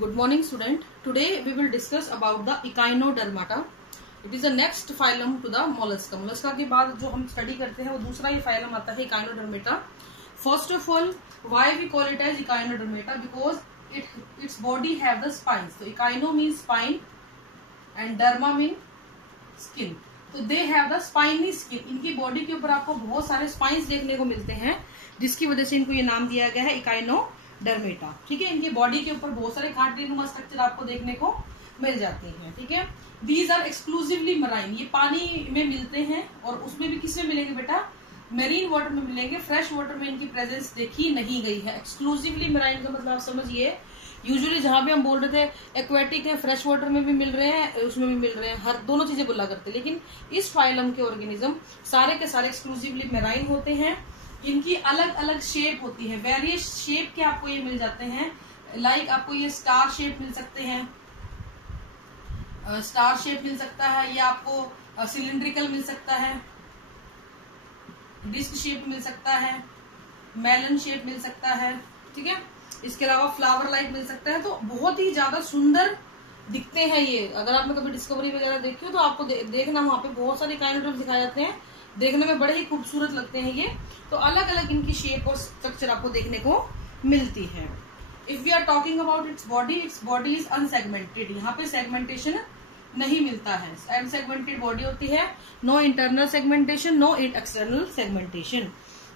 Good morning, student. Today we will discuss about the Echinodermata. It is the next phylum to the mollusca. Mollusca के बाद जो हम study करते हैं वो दूसरा ही phylum आता है Echinodermata. First of all, why we call it as Echinodermata? Because its body have the spines. So echino means spine and derma means skin. तो they have the spiny skin. इनकी body के ऊपर आपको बहुत सारे spines देखने को मिलते हैं, जिसकी वजह से इनको ये नाम दिया गया है इकाइनोडर्मेटा. ठीक है, इनकी बॉडी के ऊपर बहुत सारे खाटलीनुमा स्ट्रक्चर आपको देखने को मिल जाते हैं. ठीक है, दीज आर एक्सक्लूसिवली मराइन. ये पानी में मिलते हैं और उसमें भी किसमें मिलेंगे बेटा? मेरीन वाटर में मिलेंगे. फ्रेश वाटर में इनकी प्रेजेंस देखी नहीं गई है. एक्सक्लूसिवली मराइन का मतलब आप समझिए, यूजुअली जहां भी हम बोल रहे थे एक्वेटिक है, फ्रेश वाटर में भी मिल रहे हैं, उसमें भी मिल रहे हैं, हर दोनों चीजें बोला करते हैं. लेकिन इस फाइलम के ऑर्गेनिज्म सारे के सारे एक्सक्लूसिवली मेराइन होते हैं. इनकी अलग अलग शेप होती है. वेरियस शेप के आपको ये मिल जाते हैं. लाइक आपको ये स्टार शेप मिल सकते हैं, स्टार शेप मिल सकता है, ये आपको सिलिंड्रिकल मिल सकता है, डिस्क शेप मिल सकता है, मेलन शेप मिल सकता है. ठीक है, इसके अलावा फ्लावर लाइक मिल सकता है. तो बहुत ही ज्यादा सुंदर दिखते हैं ये. अगर आपने कभी डिस्कवरी वगैरह देखी हो तो आपको देखना, वहां पे बहुत सारे काइनोडर्म दिखाए जाते हैं, देखने में बड़े ही खूबसूरत लगते हैं ये. तो अलग अलग इनकी शेप और स्ट्रक्चर आपको देखने को मिलती है. If we are talking about its body is unsegmented. यहाँ पे सेगमेंटेशन नहीं मिलता है. अनसेगमेंटेड बॉडी होती है. No internal segmentation, no external segmentation.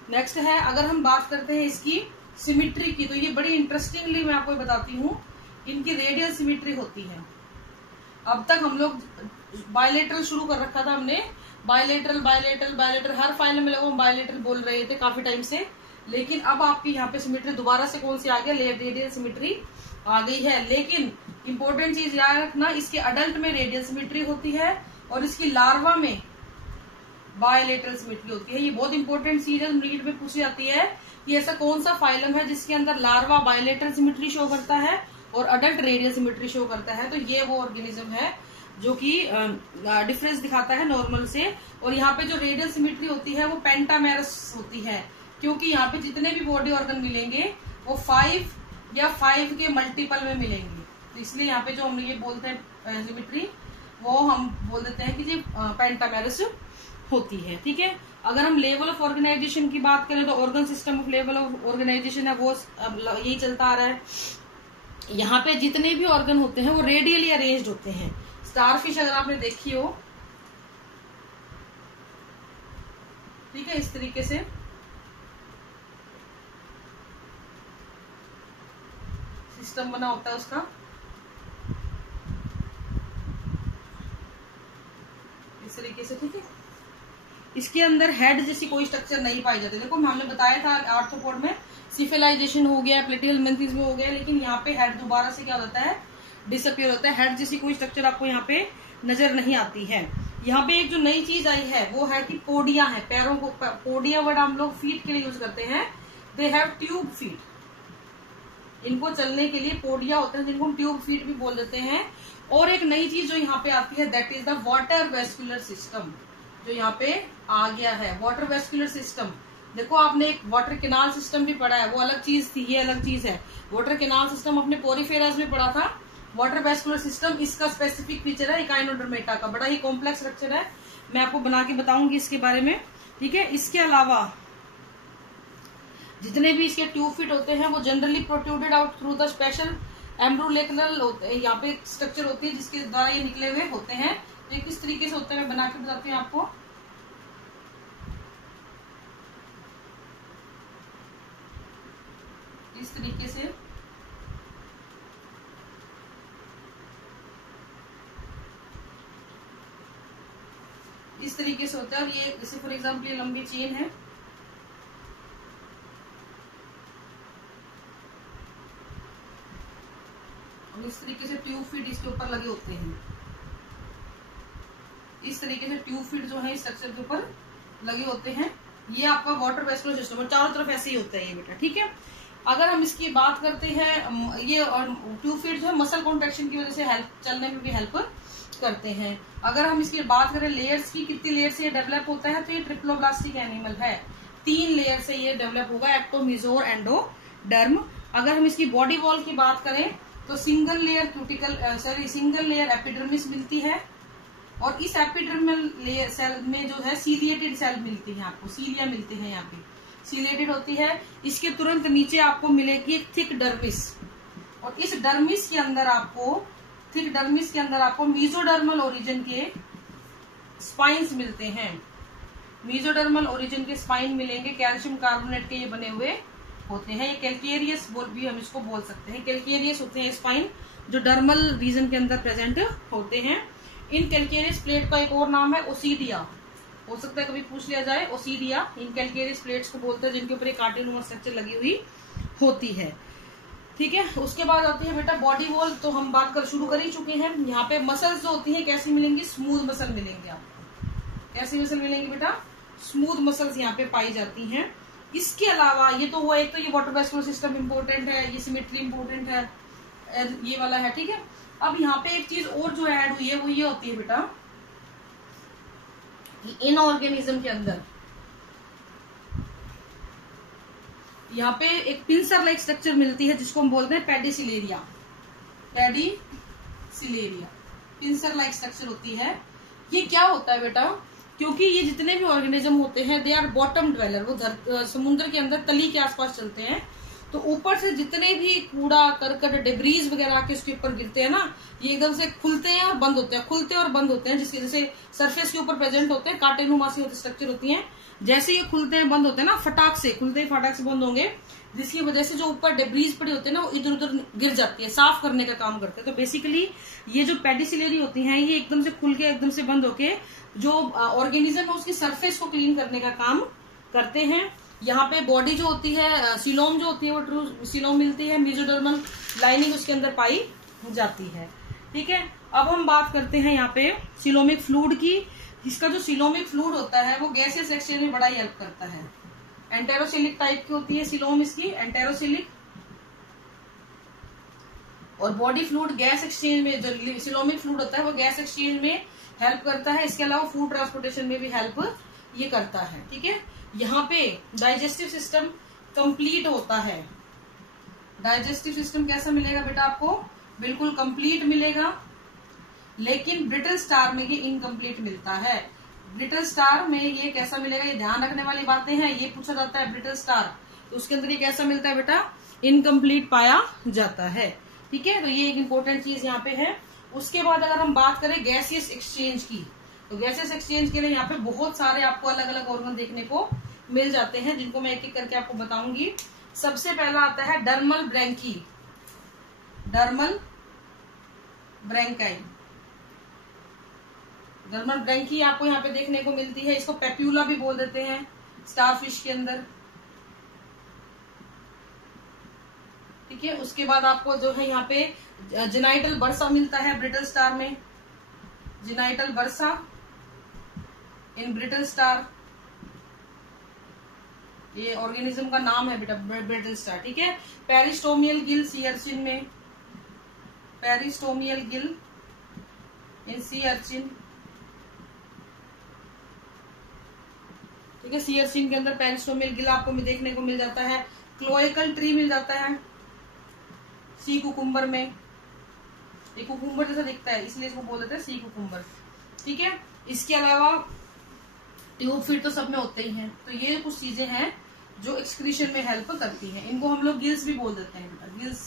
Next है, अगर हम बात करते हैं इसकी सिमिट्री की, तो ये बड़ी इंटरेस्टिंगली मैं आपको बताती हूँ. इनकी रेडियल सिमिट्री होती है. अब तक हम लोग बायलेटरल शुरू कर रखा था हमने. बायलेटरल हर फाइल में लोग बायलेटरल बोल रहे थे काफी टाइम से. लेकिन अब आपकी यहाँ पे सिमिट्री दोबारा से कौन सी आ गया? रेडियल सिमिट्री आ गई है. लेकिन इंपॉर्टेंट चीज याद रखना, इसके अडल्ट में रेडियल सिमिट्री होती है और इसकी लार्वा में बायलेटरल सिमिट्री होती है. ये बहुत इंपॉर्टेंट चीज है, नीट में पूछी जाती है कि ऐसा कौन सा फाइलम है जिसके अंदर लार्वा बायलेटरल सिमिट्री शो करता है और अडल्ट रेडियल सिमिट्री शो करता है. तो ये वो ऑर्गेनिज्म है जो कि डिफरेंस दिखाता है नॉर्मल से. और यहाँ पे जो रेडियल सिमिट्री होती है वो पेंटामेरस होती है, क्योंकि यहाँ पे जितने भी बॉडी ऑर्गन मिलेंगे वो 5 या 5 के मल्टीपल में मिलेंगे. तो इसलिए यहाँ पे जो हम ये बोलते हैं सिमिट्री, वो हम बोल देते हैं कि ये पेंटामेरस होती है. ठीक है, अगर हम लेवल ऑफ ऑर्गेनाइजेशन की बात करें तो organ system of level of organization है वो यही चलता आ रहा है. यहाँ पे जितने भी ऑर्गन होते हैं वो रेडियली अरेंज्ड होते हैं. स्टारफिश अगर आपने देखी हो, ठीक है, इस तरीके से सिस्टम बना होता है उसका. इस तरीके से. ठीक है, इसके अंदर हेड जैसी कोई स्ट्रक्चर नहीं पाई जाती. देखो हमने बताया था आर्थ्रोपोड में सिफेलाइजेशन हो गया, प्लेटिहेलमिन्थेस में हो गया, लेकिन यहाँ पे हेड दोबारा से क्या होता है? डिसअपियर होता है. हेड जैसी कोई स्ट्रक्चर आपको यहाँ पे नजर नहीं आती है. यहाँ पे एक जो नई चीज आई है वो है कि पोडिया है. पैरों को, पोडिया वर्ड हम लोग फीट के लिए यूज करते हैं. They have tube feet. इनको चलने के लिए पोडिया होते हैं, जिनको हम ट्यूब फीट भी बोल देते हैं. और एक नई चीज जो यहाँ पे आती है, that is the water vascular system, जो यहाँ पे आ गया है. Water vascular system. देखो आपने एक वाटर केनाल सिस्टम भी पढ़ा है, वो अलग चीज थी, ये अलग चीज है. वाटर केनाल सिस्टम अपने पोरीफेरस में पढ़ा था. वाटर वेस्कुलर सिस्टम इसका स्पेसिफिक फीचर है इकाइनोडर्मेटा का. बड़ा ही कॉम्प्लेक्स स्ट्रक्चर है, मैं आपको बना के बताऊंगी इसके बारे में. ठीक है, इसके अलावा जितने भी इसके ट्यूब फिट होते हैं वो generally protruded out through the special ambulacral होते हैं. यहाँ पे स्ट्रक्चर होती है जिसके द्वारा ये निकले हुए होते हैं. ये किस तरीके से होते हैं मैं बना के बताती हूँ आपको. इस तरीके से होता है. और ये जैसे फॉर एग्जाम्पल ये लंबी चेन है, और इस तरीके से ट्यूब फीट इसके ऊपर लगे होते हैं. इस तरीके से ट्यूब फीट जो है स्ट्रक्चर के ऊपर लगे होते हैं. ये आपका वाटर वेस्कुलर सिस्टम, और चारों तरफ ऐसे ही होता है ये बेटा. ठीक है, अगर हम इसकी बात करते हैं, ये ट्यूब फीट जो है मसल कॉन्ट्रैक्शन की वजह से चलने में भी हेल्प करते हैं. अगर हम इसकी बात करें लेयर्स की, कितनी लेयर से ये डेवलप होता है, तो ये ट्रिप्लोब्लास्टिक एनिमल है. 3 लेयर से ये डेवलप होगा, एक्टो, मेसोर, एंडोडर्म. अगर हम इसकी बॉडी वॉल की बात करें तो single layer cuticle single layer epidermis मिलती है, और इस एपिडर्मल लेयर सेल में जो है सीलिएटेड सेल मिलती है आपको, सीलिया मिलते हैं यहाँ पे, सीलिएटेड होती है। इसके तुरंत नीचे आपको मिलेगी एक थिक डर्मिस, और इस डर्मिस के अंदर आपको, थिक डर्मिस के अंदर आपको मीजोडर्मल ओरिजिन के स्पाइन्स मिलते हैं। मीजोडर्मल ओरिजिन के स्पाइन मिलेंगे, कैल्शियम कार्बोनेट के ये बने हुए होते हैं। ये कैल्केरियस भी हम इसको बोल सकते हैं, कैल्केरियस होते हैं स्पाइन जो डर्मल रीजन के अंदर प्रेजेंट होते हैं। इन कैल्केरियस प्लेट का एक और नाम है ओसीडिया, हो सकता है कभी पूछ लिया जाए, ओसीडिया इन कैल्केरियस प्लेट्स को बोलते हैं, जिनके ऊपर एक कार्टिनुमा स्ट्रक्चर लगी हुई होती है। ठीक है, उसके बाद आती है बेटा बॉडी वॉल, तो हम बात कर शुरू कर ही चुके हैं। यहाँ पे मसल्स जो होती है कैसी मिलेंगी, स्मूथ मसल मिलेंगे आपको। कैसी मसल मिलेंगी बेटा, स्मूथ मसल्स यहाँ पे पाई जाती हैं। इसके अलावा ये तो हुआ, एक तो ये वाटर वेस्कुलर सिस्टम इंपॉर्टेंट है, ये सिमेट्री इंपॉर्टेंट है, ये वाला है। ठीक है, अब यहाँ पे एक चीज और जो ऐड हुई है वो ये होती है बेटा, इन ऑर्गेनिज्म के अंदर यहाँ पे एक पिंसर लाइक स्ट्रक्चर मिलती है, जिसको हम बोलते हैं पेडिसिलेरिया। पेडिसिलेरिया पिंसर लाइक स्ट्रक्चर होती है। ये क्या होता है बेटा, क्योंकि ये जितने भी ऑर्गेनिज्म होते हैं दे आर बॉटम ड्वेलर, वो समुद्र के अंदर तली के आसपास चलते हैं, तो ऊपर से जितने भी कूड़ा करकट डेब्रीज वगैरह आके उसके ऊपर गिरते हैं ना, ये एकदम से खुलते हैं और बंद होते हैं, खुलते और बंद होते हैं, जिसकी जैसे सरफेस के ऊपर प्रेजेंट होते हैं काटेनुमा सी स्ट्रक्चर होती हैं। जैसे ये खुलते हैं बंद होते हैं ना, फटाक से खुलते ही फटाक से बंद होंगे, जिसकी वजह से जो ऊपर डेब्रीज पड़ी होते हैं ना वो इधर उधर गिर जाती है, साफ करने का काम करते हैं। तो बेसिकली ये जो पेडिसिलेरी होती हैं ये एकदम से खुल के एकदम से बंद होके जो ऑर्गेनिज्म है उसकी सरफेस को क्लीन करने का काम करते हैं। यहाँ पे बॉडी जो होती है, सिलोम जो होती है वो ट्रू सिलोम मिलती है, मेसोडर्मल लाइनिंग उसके अंदर पाई जाती है। ठीक है, अब हम बात करते हैं यहाँ पे सिलोमिक फ्लूइड की। इसका जो सिलोमिक फ्लूइड होता है वो गैसियस एक्सचेंज में बड़ा ही हेल्प करता है। एंटेरोसिलिक टाइप की होती है सिलोम इसकी, एंटेरोसिलिक, और बॉडी फ्लूइड गैस एक्सचेंज में, जो सिलोमिक फ्लूइड होता है वो गैस एक्सचेंज में हेल्प करता है। इसके अलावा फूड ट्रांसपोर्टेशन में भी हेल्प ये करता है। ठीक है, यहाँ पे डाइजेस्टिव सिस्टम कंप्लीट होता है। डाइजेस्टिव सिस्टम कैसा मिलेगा बेटा आपको, बिल्कुल कंप्लीट मिलेगा, लेकिन ब्रिटल स्टार में ये इनकम्प्लीट मिलता है। ब्रिटल स्टार में ये कैसा मिलेगा, ये ध्यान रखने वाली बातें हैं, ये पूछा जाता है ब्रिटल स्टार, तो उसके अंदर ये कैसा मिलता है बेटा, इनकम्प्लीट पाया जाता है। ठीक है, तो ये एक इम्पोर्टेंट चीज यहाँ पे है। उसके बाद अगर हम बात करें गैसियस एक्सचेंज की, तो गैसियस एक्सचेंज के लिए यहाँ पे बहुत सारे आपको अलग अलग ऑर्गन देखने को मिल जाते हैं, जिनको मैं एक एक करके आपको बताऊंगी। सबसे पहला आता है डर्मल ब्रैंकी, डर्मल ब्रैंकाई। डर्मल ब्रैंकी आपको यहाँ पे देखने को मिलती है, इसको पेप्यूला भी बोल देते हैं स्टारफिश के अंदर। ठीक है, उसके बाद आपको जो है यहाँ पे जेनाइटल बर्सा मिलता है ब्रिटल स्टार में, जेनाइटल बर्सा इन ब्रिटल स्टार, ये ऑर्गेनिज्म का नाम है बेटा ब्रिटल स्टार। ठीक है, पेरिस्टोमियल गिल सी अर्चिन में, पेरिस्टोमियल गिल इन सी अर्चिन। ठीक है, सी अर्चिन के अंदर पेरिस्टोमियल गिल आपको देखने को मिल जाता है। क्लोएकल ट्री मिल जाता है सी कुकुम्बर में, ये कुकुम्बर जैसा दिखता है इसलिए इसको बोल देते हैं सी कुकुम्बर। ठीक है, इसके अलावा ट्यूब फिट तो सब में होते ही हैं, तो ये कुछ चीजें हैं जो एक्सक्रीशन में हेल्प करती हैं। इनको हम लोग गिल्स भी बोल देते हैं बेटा, गिल्स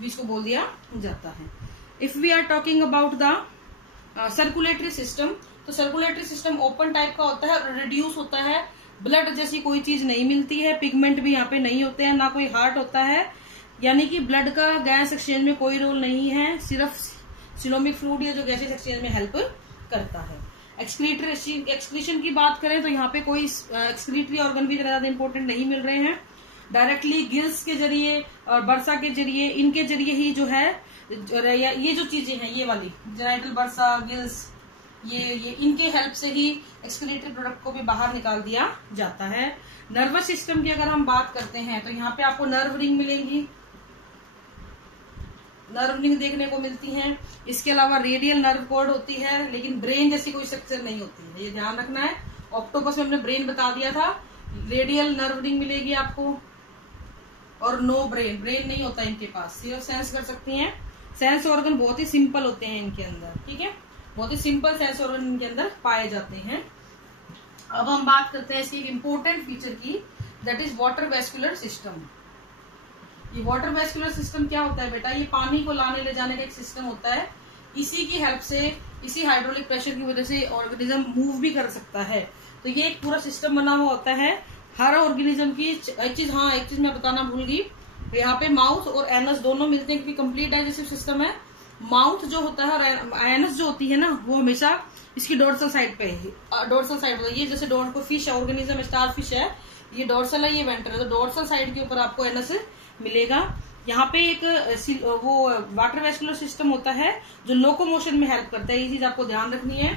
भी इसको बोल दिया जाता है। If we are talking about the circulatory system, तो सर्कुलेटरी सिस्टम ओपन टाइप का होता है, रिड्यूस होता है, ब्लड जैसी कोई चीज नहीं मिलती है, पिगमेंट भी यहाँ पे नहीं होते हैं, ना कोई हार्ट होता है, यानी कि ब्लड का गैस एक्सचेंज में कोई रोल नहीं है, सिर्फ सिलोमिक फ्लूइड या जो गैसेस एक्सचेंज में हेल्प करता है। एक्सक्रीशन की बात करें तो यहाँ पे कोई एक्सक्रीटरी ऑर्गन भी ज्यादा इंपॉर्टेंट नहीं मिल रहे हैं, डायरेक्टली गिल्स के जरिए और बर्सा के जरिए, इनके जरिए ही जो है ये जो चीजें हैं ये वाली जेनाइटल बर्सा गिल्स, ये इनके हेल्प से ही एक्सक्रीटरी प्रोडक्ट को भी बाहर निकाल दिया जाता है। नर्वस सिस्टम की अगर हम बात करते हैं तो यहाँ पे आपको नर्व रिंग मिलेंगी, नर्व रिंग देखने को मिलती हैं। इसके अलावा रेडियल नर्व कॉर्ड होती है, लेकिन ब्रेन जैसी कोई स्ट्रक्चर नहीं होती है, ये ध्यान रखना है। ऑक्टोपस में हमने ब्रेन बता दिया था, रेडियल नर्व रिंग मिलेगी आपको, और नो ब्रेन, ब्रेन नहीं होता इनके पास, सिर्फ सेंस कर सकती हैं सेंस ऑर्गन बहुत ही सिंपल होते हैं इनके अंदर, ठीक है, बहुत ही सिंपल सेंस ऑर्गन इनके अंदर पाए जाते हैं। अब हम बात करते हैं इसकी एक इम्पोर्टेंट फीचर की, that is water vascular system. ये वाटर वेस्कुलर सिस्टम क्या होता है बेटा? ये पानी को लाने ले जाने का एक सिस्टम होता है। इसी की हेल्प से, इसी हाइड्रोलिक प्रेशर की वजह से ऑर्गेनिज्म मूव भी कर सकता है। तो ये एक पूरा सिस्टम बना हुआ होता है हर ऑर्गेनिज्म की। एक चीज मैं बताना भूल गई, यहाँ पे माउथ और एनस दोनों मिलते हैं क्योंकि कंप्लीट डाइजेस्टिव सिस्टम है। माउथ जो होता है और एनस जो होती है ना, वो हमेशा इसकी डोर्सल साइड पे है। डोर्सल साइड होता है, ये जैसे कोई फिश है, ऑर्गेनिज्म स्टार फिश है, ये डोर्सल है, ये वेंट्रल है, तो डोर्सल साइड के ऊपर आपको एनस मिलेगा। यहाँ पे एक वो वाटर वेस्कुलर सिस्टम होता है जो लोकोमोशन में हेल्प करता है। ये चीज आपको ध्यान रखनी है।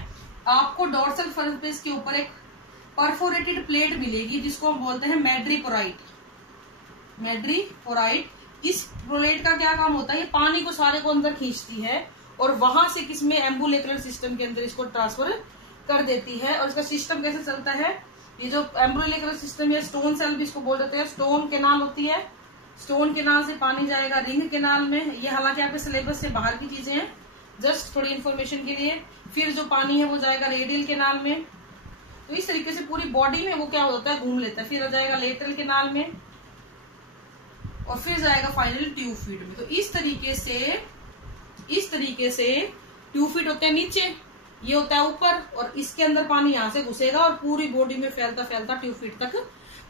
आपको डोर्सल सरफेस के ऊपर एक परफोरेटेड प्लेट मिलेगी जिसको हम बोलते हैं मैड्रीपोराइट। मैड्रीपोराइट, इस प्लेट का क्या काम होता है? ये पानी को सारे को अंदर खींचती है और वहां से किसमें, एम्बुलेक्रल सिस्टम के अंदर इसको ट्रांसफर कर देती है। और इसका सिस्टम कैसे चलता है? ये जो एम्बुलेक्रल सिस्टम या स्टोन सेल भी इसको बोल देते हैं, स्टोन केनाल होती है, स्टोन केनाल से पानी जाएगा रिंग केनाल में। ये हालांकि आपके सिलेबस से बाहर की चीजें हैं, जस्ट थोड़ी इन्फॉर्मेशन के लिए। फिर जो पानी है वो जाएगा रेडियल केनाल में। तो इस तरीके से पूरी बॉडी में वो क्या होता है, घूम लेता है। फिर आ जाएगा लेटरल केनाल में और फिर जाएगा फाइनल ट्यूब फीड में। तो इस तरीके से ट्यूब फीड होते हैं नीचे, ये होता है ऊपर, और इसके अंदर पानी यहाँ से घुसेगा और पूरी बॉडी में फैलता फैलता ट्यूब फीड तक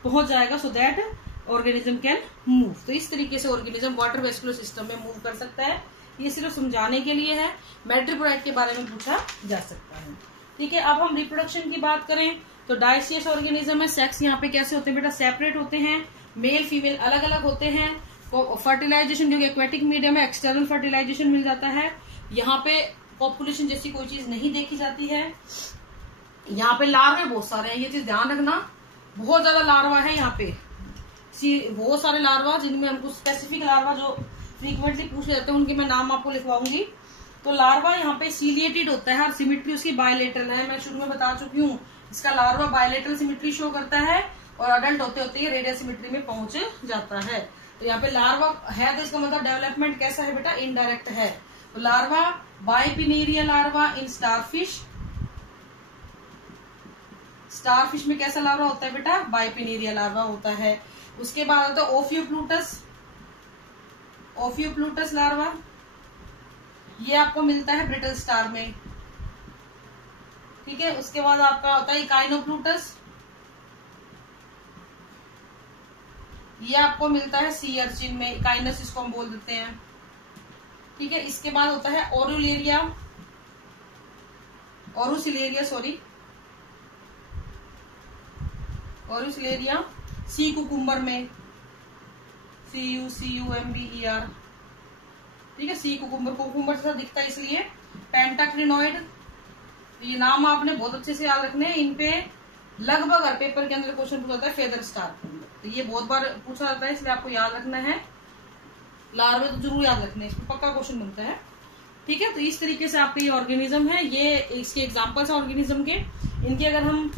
पहुंच जाएगा, so that organism can move. तो इस तरीके से ऑर्गेनिज्म वाटर वेस्कुलर सिस्टम में मूव कर सकता है। ये सिर्फ समझाने के लिए है, मैड्रीपोराइट के बारे में पूछा जा सकता है, ठीक है। अब हम रिप्रोडक्शन की बात करें तो डायसियस ऑर्गेनिज्म है। सेक्स यहाँ पे कैसे होते हैं बेटा? सेपरेट होते हैं, मेल फीमेल अलग अलग होते हैं। फर्टिलाइजेशन जो एक्वेटिक मीडियम है, एक्सटर्नल फर्टिलाइजेशन मिल जाता है। यहाँ पे पॉपुलेशन जैसी कोई चीज नहीं देखी जाती है। यहाँ पे लार्वे बहुत सारे हैं, ये चीज ध्यान रखना, बहुत ज्यादा लार्वा है यहाँ पे, बहुत सारे लार्वा, जिनमें हमको स्पेसिफिक लार्वा जो फ्रीक्वेंटली पूछे जाते हैं उनके मैं नाम आपको लिखवाऊंगी। तो लार्वा यहाँ पे सीलिएटेड होता है और सिमिट्री उसकी बायलेटरल है। मैं शुरू में बता चुकी हूँ, इसका लार्वा बायलेटरल सिमिट्री शो करता है और अडल्ट होते होते ये रेडियल सिमिट्री में पहुंच जाता है। तो यहाँ पे लार्वा है तो इसका मतलब डेवलपमेंट कैसा है बेटा? इनडायरेक्ट है। तो लार्वा बाइपिनेरिया लार्वा इन स्टारफिश। स्टारफिश में कैसा लार्वा होता है बेटा? बाइपिनेरिया लार्वा होता है। उसके बाद होता है ओफियोप्लूटस लार्वा, ये आपको मिलता है ब्रिटल स्टार में, ठीक है। उसके बाद आपका होता है इकाइनोप्लूटस, ये आपको मिलता है सी अर्चिन में, इकाइनस इसको हम बोल देते हैं, ठीक है। इसके बाद होता है ओरुसिलेरिया सी कुकुम्बर में, CUCUMBER, ठीक है। सी कुकुम्बर जैसा दिखता है इसलिए। पेंटाक्रिनोइड, तो ये नाम आपने बहुत अच्छे से याद रखने हैं। इन पे लगभग हर पेपर के अंदर क्वेश्चन पूछा जाता है फेदर स्टार, तो ये बहुत बार पूछा जाता है इसलिए आपको याद रखना है। लार्वे तो जरूर याद रखना है, इसमें पक्का क्वेश्चन बनता है, ठीक है। तो इस तरीके से आपके ये ऑर्गेनिज्म है, ये इसके एग्जांपल्स है ऑर्गेनिज्म के। इनके अगर हम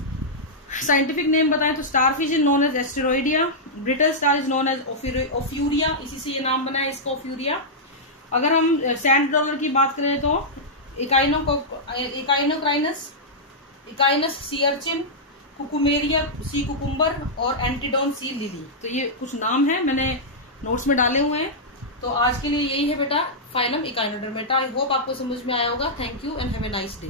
साइंटिफिक नेम बताएं तो starfish is known as Asteroidea, brittle star is known as Ophiuroidea, इसी से ये नाम बना है इसका ओफ्यूरिया। अगर हम सैंड डॉलर की बात करें तो Echinus sea urchin, Cucumaria sea cucumber और एंटीडोन सी लिली। तो ये कुछ नाम है, मैंने नोट्स में डाले हुए हैं। तो आज के लिए यही है बेटा फाइलम इकाइनोडर्मेटा। आई होप आपको समझ में आया होगा। Thank you and have a nice day.